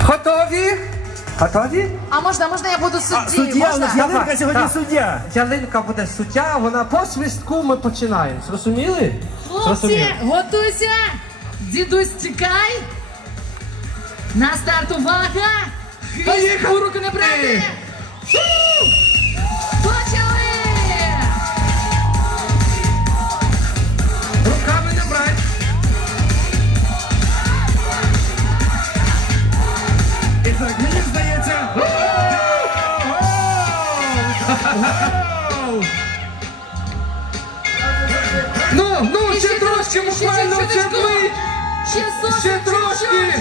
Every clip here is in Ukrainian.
Готові? Готові? А можна я буду суддєю? Суддя, у нас Можна? ялинка сьогодні Так. суддя. Ялинка буде суддя, вона по свистку ми починаємо. Зрозуміли? Хлопці, готуйся! Дідусь, тікай! На старт, увага! Хвіст у руки не брати! Почали! Руками не брать. І так, мені здається. Ну, І ще трошки, буквально ще ще мить. Ще трошки.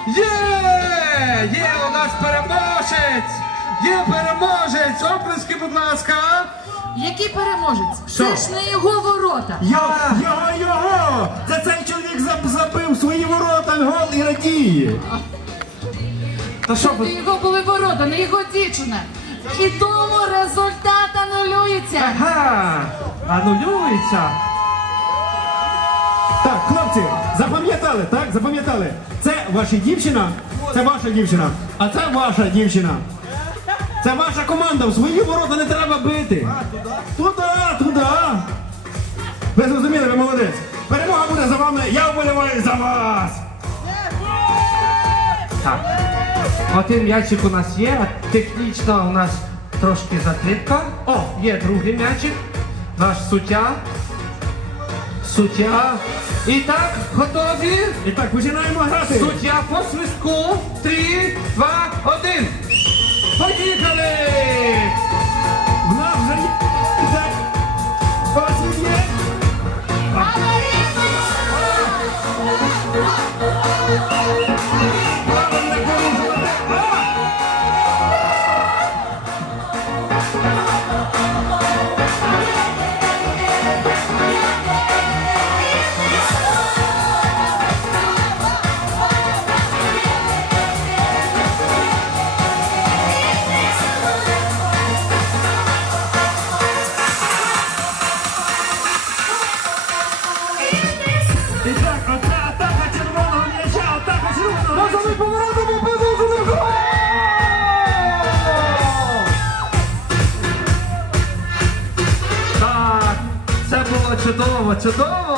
Є у нас переможець. Є переможець. Оплески, будь ласка. Який переможець? Що? Це ж не його ворота. Його! Це цей чоловік забив свої ворота, гол і радіє. Та що Це ви? його були ворота, не його дівчина. І тому результат анулюється. Ага, анулюється. Так, хлопці, запам'ятали, так? Запам'ятали. Це ваша дівчина, це ваша дівчина, а це ваша дівчина. Це ваша команда, в свої ворота не треба бити. Туди. Ви зрозуміли, ви молодець. Перемога буде за вами, я вболіваю за вас. Так. Один м'ячик у нас є, а технічно у нас трошки затримка. О, є другий м'ячик. Наш суддя. Суддя. І так, готові? І так, починаємо грати. Суддя по свистку. 3, 2, 1. Поїхали! В нас вже є. Так. Ось він є. Правильно порушувати. І так, оця атака червоного м'яча, атака червоного м'яча. Можемо поворотом продовжили гол! Так, це було чудово.